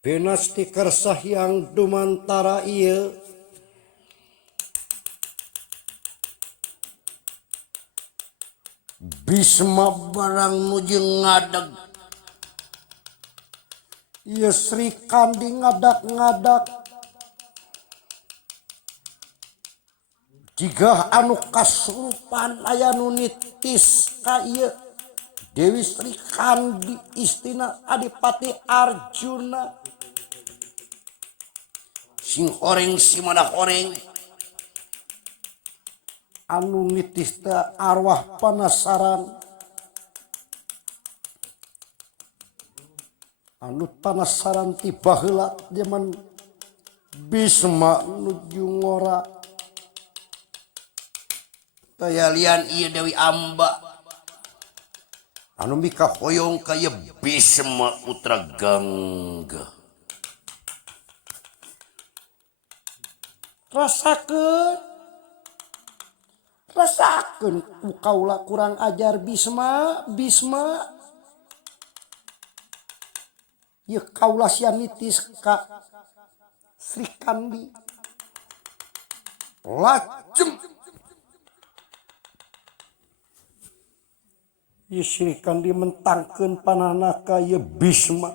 Dinasti Kersah yang dumantara ieu Bisma barang nuju ngadeg ieu Sri Kandi ngadak-ngadak jigah anu kasurupan aya nu nitis ka ieu Dewi Sri Kandi istina Adipati Arjuna sing horeng si mana horeng anu nitis teh arwah panasaran anu panasaran ti baheula zaman Bisma nuju ngora taya lian ieu Dewi Amba anu mika hoyong ka ieu Bisma putra Gangga rasakeun ku kaula kurang ajar Bisma ieu kaula sia nitis ka Sri Kandi lajeng ieu Sri Kandi mentangkeun panahna ka ieu Bisma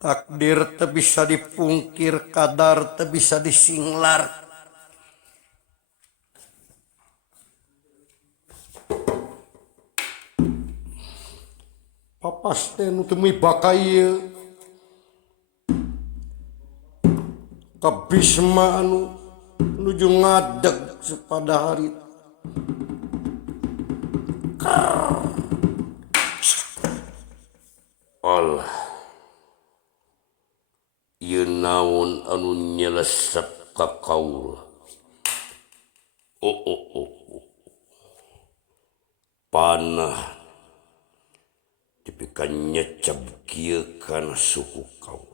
takdir teu bisa dipungkir kadar teu bisa disinglar papas teh nu teu mibaka ieu ka Bisma anu nuju ngadeg sapada hari Allah ieu naon anu nyelesep ka kaula panah dipika nyecep kieu kana suku kaula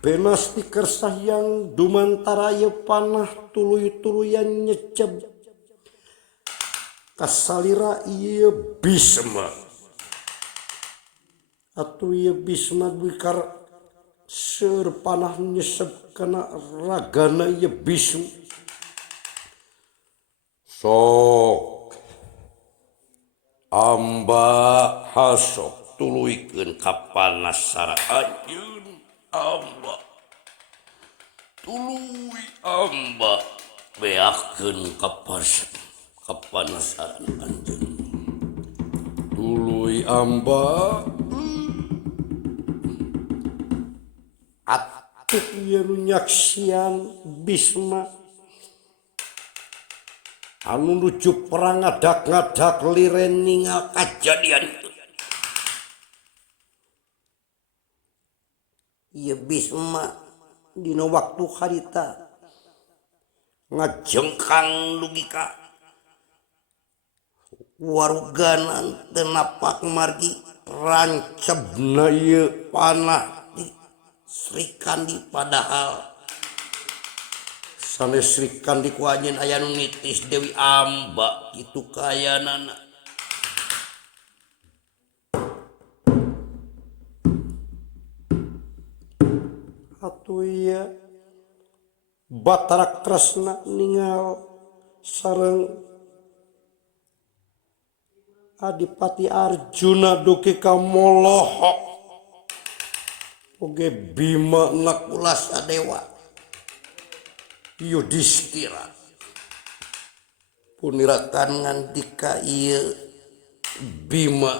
Dinasti Kersah yang dumantara ieu panah tuluy-tuluyan nyecep kasalira ieu Bisma atuh ieu Bisma bikar seur panah nyesep kana ragana ieu Bisma sok Amba hasok tuluykeun ka panasara anjeun Amba tuluy Amba beakeun ka panasaran anjeun tuluy Amba atuh ieu nu nyaksian Bisma anu nuju perang ngadak-ngadak liren ningal kajadian ieu Bisma dina waktu harita ngajengkang dugi ka waruganan teu napak margi rancebna ieu panah di Sri Kandi padahal sanes Sri Kandi ku anjeun aya nu nitis Dewi Amba kitu kayanana atuh ieu Batara Kresna ningal sareng Adipati Arjuna dugi ka Moloho oge Bima nakula Sadewa Yudhistira punirakan ngandika ieu Bima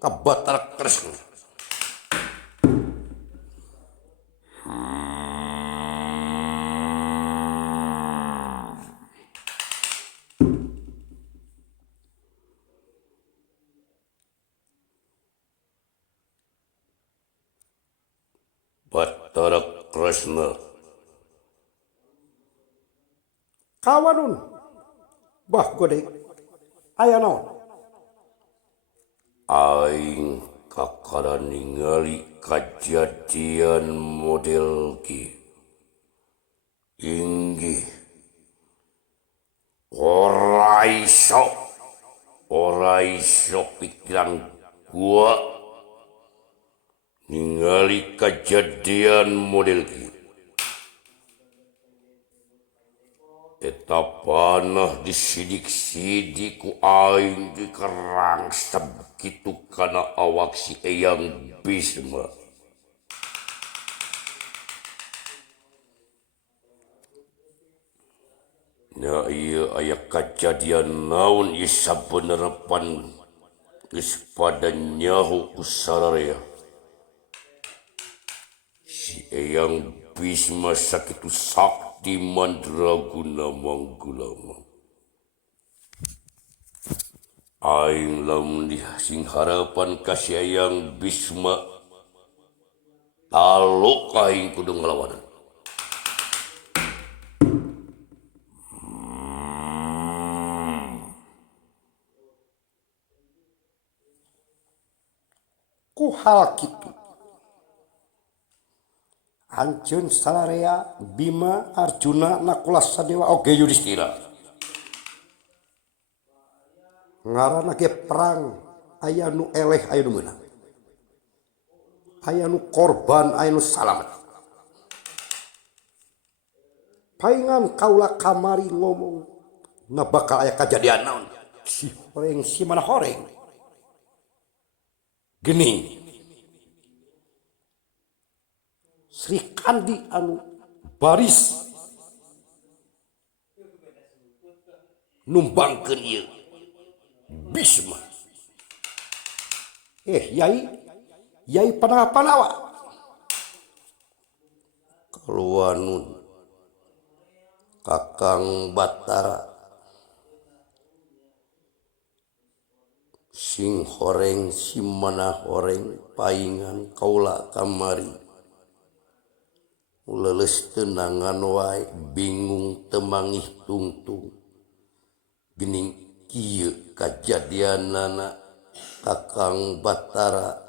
ka Batara Kresna Batara Kresna kawanun bah gede aya naon aing kakara ningali kajadian model ki inggih ora ora iso pikiran gua ningali kejadian model kieu. Eta panah disidik-sidik ku aing dikerangsep kitu kana awak si Eyang Bisma. Nah iya aya kejadian naon ieu sabenerna pan geus pada nyaho ku sararea. Si Eyang Bisma sakitu sakti mandraguna manggulama. Aing lamun sing harapan ka si Eyang Bisma taluk aing kudu nglawanan. Ku hal kitu anjeun sararea Bima Arjuna Nakula Sadewa oge Yudhistira ngaranna ge perang aya nu eleh aya nu meunang, aya nu korban aya nu salamet. Paingan kaula kamari ngomong na bakal aya kajadian naon si horeng si mana horeng geuning Sri Kandi anu baris numbangkeun ieu Bisma. Yai Panawa kaluanun Kakang Batara sing horeng si mana horeng paingan kaula kamari leuleus teunangan wae bingung teu mangih tungtung geuning kieu kajadianana Kakang Batara.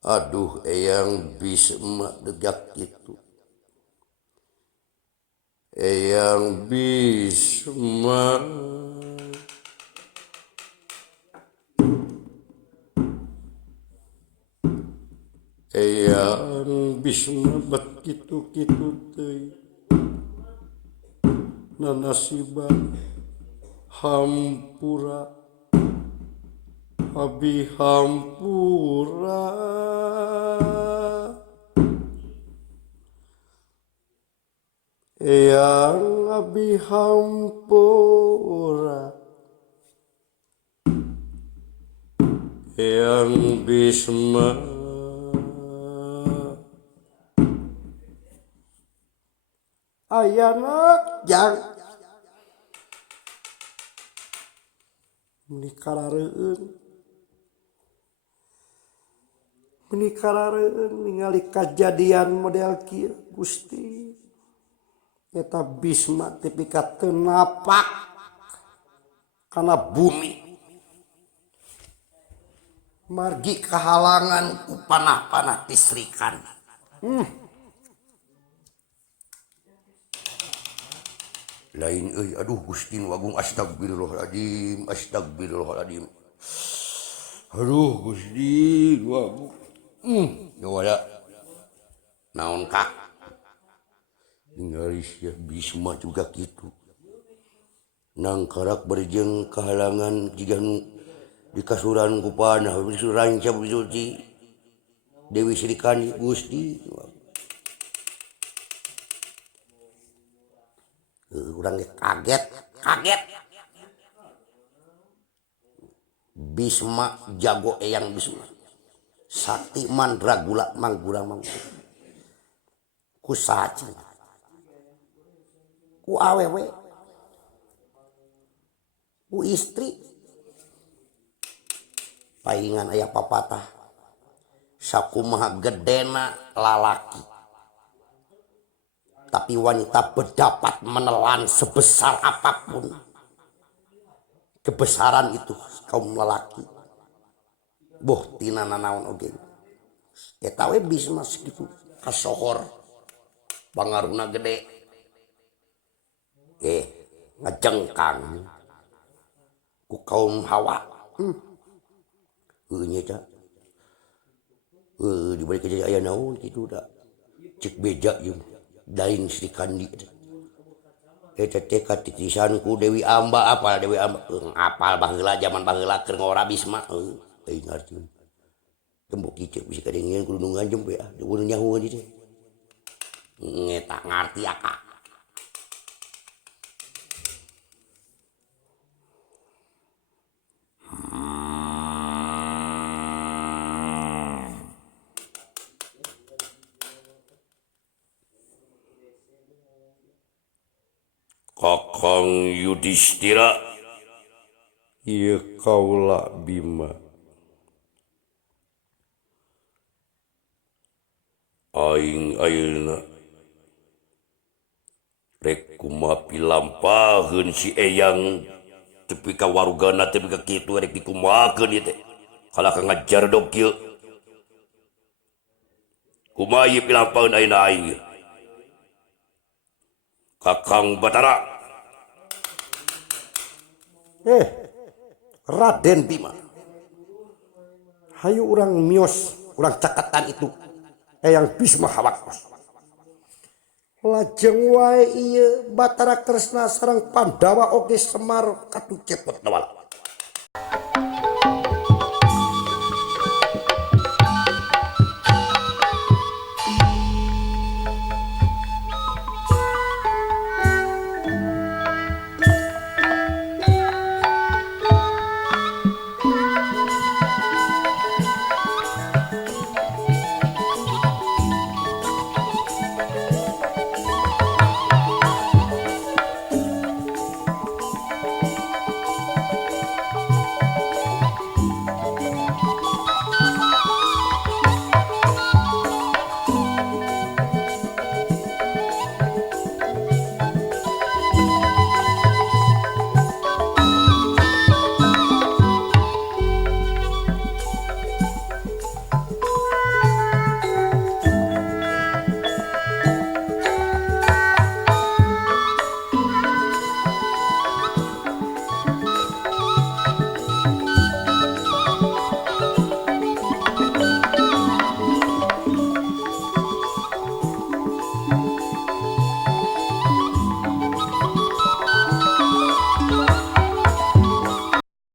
Aduh Eyang Bisma degak kitu. Eyang Bisma Eyang Bisma bet kitu-kitu teuing nanasiban hampura abi hampura Eyang abi hampura Eyang Bisma ayana jang menikarareun ningali kajadian model kieu Gusti. Eta Bisma tipika teu napak kana bumi margi kahalangan ku panah-panah ti Sri Kandi. Lain euy aduh Gusti nu Agung astagfirullahaladzim astagfirullahaladzim. Aduh Gusti nu Agung. Gawada naon kak ningali si Bisma juga kitu nangkarak berjeng kahalangan jiga nu dikasuran ku panah ranca bisulti Dewi Sri Kandi Gusti. Urang ge kaget Bisma jago Eyang Bisma sakti mandraguna manggula ku saci ku awewe ku istri paingan aya papatah sakumaha gedena lalaki tapi wanita berdapat menelan sebesar apapun kebesaran itu kaum lelaki. Boh tina nanaon oge. Eta we Bisma sakitu kasohor pangaruhna gede. Ngajengkang ku kaum Hawa. Nya ta. Di balik kejayaan naon kitu da. Cek beja jeung dain Sri Kandi. Eta teh katitisan ku Dewi Amba apal Dewi Amba apal baheula zaman baheula keur ngora Bisma teuing ngartieun. Tembok kieu bisa kadengeun kudu nu nganjem we kudu nyaho di teh. Ngeta ngarti aka. Kakang Yudhistira ieu kaula Bima aing ayeuna rek kumaha pilampaheun si Eyang tepi ka warugana tepi ka kitu rek dikumahakeun ieu teh kalaka ngajar dog kieu kumaha ieu pilampaheun ayeuna aing Kakang Batara. Raden Bima. Hayu urang mios, urang cakatan itu. Eyang Bisma hawakos. Lajeng wae ieu Batara Kresna sareng Pandawa oge Semar katu cepet nawala.